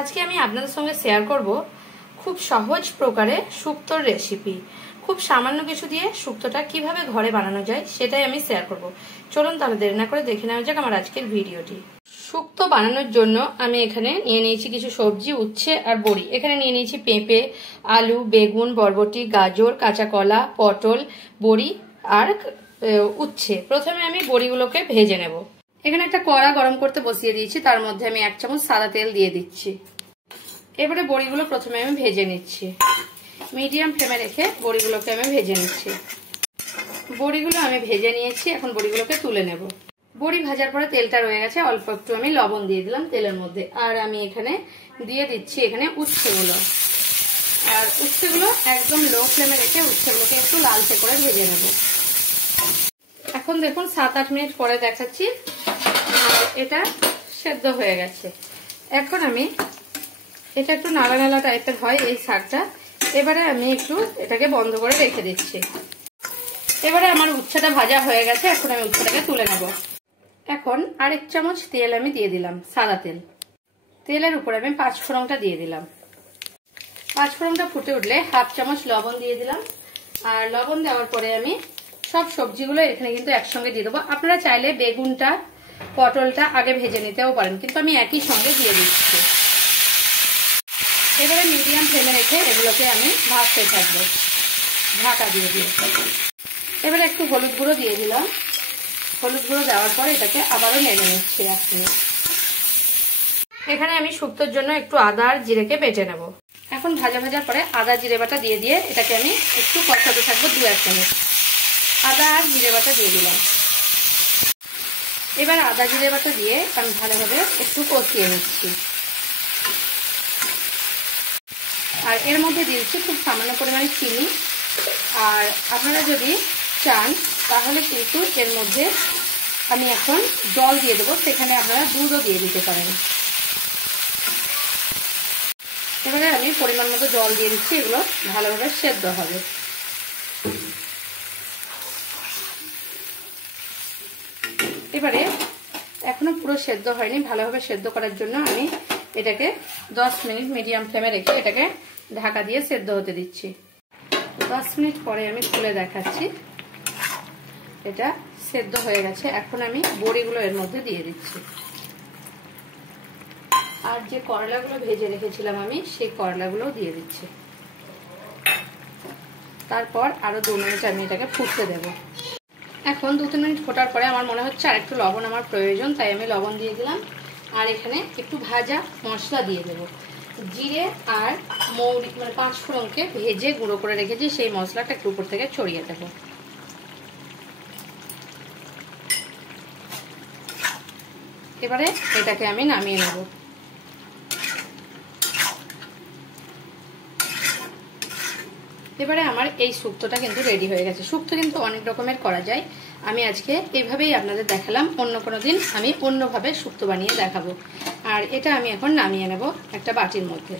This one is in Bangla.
আজকে আমি আপনাদের সঙ্গে শেয়ার করব খুব সহজ প্রকারে শুক্তোর রেসিপি। খুব সামান্য কিছু দিয়ে শুক্তোটা কিভাবে ঘরে বানানো যায় সেটাই আমি শেয়ার করব। চলুন তাহলে দেরি না করে দেখে নেওয়া যাক আমার আজকের ভিডিওটি। শুক্তো বানানোর জন্য আমি এখানে নিয়ে নিয়েছি কিছু সবজি, উচ্ছে আর বড়ি। এখানে নিয়ে নিয়েছি পেঁপে, আলু, বেগুন, বরবটি, গাজর, কাঁচা কলা, পটল, বড়ি আর উচ্ছে। প্রথমে আমি বড়িগুলোকে ভেজে নেব। এখানে একটা কড়া গরম করতে বসিয়ে দিয়েছি, তার মধ্যে আমি 1 চামচ সাদা তেল দিয়ে দিচ্ছি। এবারে বড়িগুলো প্রথমে আমি ভেজে নিচ্ছি। মিডিয়াম ফ্লেমে রেখে বড়িগুলোকে আমি ভেজে নিচ্ছি। বড়িগুলো আমি ভেজে নিয়েছি, এখন বড়িগুলোকে তুলে নেব। বড়ি ভাজার পরে তেলটা রয়ে গেছে, অল্প একটু আমি লবণ দিয়ে দিলাম তেলের মধ্যে। আর আমি এখানে দিয়ে দিচ্ছি এখানে উচ্ছেগুলো। আর উচ্ছেগুলো একদম লো ফ্লেমে রেখে উচ্ছেগুলোকে একটু লালচে করে ভেজে নেব। এখন দেখুন 7-8 মিনিট পরে দেখাচ্ছি এটা সেদ্ধ হয়ে গেছে। এখন আমি এটা একটু নাড়া নাড়া টাইপের হয় এই শাকটা। এবারে আমি একটু এটাকে বন্ধ করে রেখে দিচ্ছি। এবারে আমার উচ্ছেটা ভাজা হয়ে গেছে, এখন আমি উচ্ছেটাকে তুলে নেব। এখন 1 চামচ তেল আমি দিয়ে দিলাম, সাদা তেল। তেলের উপরে আমি 5 ফোড়নটা দিয়ে দিলাম। 5 ফোড়নটা ফুটে উঠলে 1/2 চামচ লবণ দিয়ে দিলাম। আর লবণ দেওয়ার পরে আমি সব সবজিগুলো এখানে কিন্তু একসঙ্গে দিয়ে দেবো। আপনারা চাইলে বেগুনটা, পটলটা আগে ভেজে নিতেও পারেন, কিন্তু আমি একই সঙ্গে দিয়ে দিচ্ছি। এবারে মিডিয়াম ফ্লেমে রেখে এগুলোকে আমি ভাজতে থাকবো ঢাকা দিয়ে দিয়ে। এবারে একটু হলুদ গুঁড়ো দিয়ে দিলাম। হলুদ গুঁড়ো দেওয়ার পর এটাকে আবারও নেড়ে নিচ্ছি 1 মিনিট। এখানে আমি শুক্তোর জন্য একটু আদা আর জিরেকে বেটে নেব। এখন ভাজা ভাজার পরে আদা জিরে বাটা দিয়ে দিয়ে এটাকে আমি একটু কষাতে থাকবো 2-1 মিনিট। আদা আর জিরে বাটা দিয়ে দিলাম। এবার আদা জিরে বাটা দিয়ে আমি ভালোভাবে একটু কষিয়ে নিচ্ছি। আর এর মধ্যে দিয়েছি খুব সামান্য পরিমাণে চিনি। আর আপনারা যদি চান তাহলে কিন্তু এর মধ্যে আমি এখন জল দিয়ে দেবো, সেখানে আপনারা দুধও দিয়ে দিতে পারেন। এবারে আমি পরিমাণ মতো জল দিয়ে দিচ্ছি, এগুলো ভালোভাবে সেদ্ধ হবে। এবারে এখনো পুরো সেদ্ধ হয়নি, ভালোভাবে সেদ্ধ করার জন্য আমি এটাকে 10 মিনিট মিডিয়াম ফ্লেমে রেখে এটাকে ঢাকা দিয়ে সেদ্ধ হতে দিচ্ছি। 10 মিনিট পরে আমি খুলে দেখাচ্ছি এটা সেদ্ধ হয়ে গেছে। এখন আমি বড়িগুলো এর মধ্যে দিয়ে দিচ্ছি। আর যে করলাগুলো ভেজে রেখেছিলাম আমি, সেই করলাগুলো দিয়ে দিচ্ছি। তারপর আরো 2 মিনিট আমি এটাকে ফুটতে দেব। এখন 2-3 মিনিট ফোটার পরে আমার মনে হচ্ছে আর একটু লবণ আমার প্রয়োজন, তাই আমি লবণ দিয়ে দিলাম। আর এখানে একটু ভাজা মশলা দিয়ে দেব। জিরে আর মৌরি মানে 5 ফোড়নকে ভেজে গুঁড়ো করে রেখেছি, সেই মশলাটা একটু উপর থেকে ছড়িয়ে দেব। এবারে এটাকে আমি নামিয়ে নেব। এবারে আমার এই শুক্তোটা কিন্তু রেডি হয়ে গেছে। শুক্তো কিন্তু অনেক রকমের করা যায়, আমি আজকে এইভাবেই আপনাদের দেখালাম। অন্য কোনো দিন আমি অন্যভাবে শুক্তো বানিয়ে দেখাবো। আর এটা আমি এখন নামিয়ে নেব একটা বাটির মধ্যে।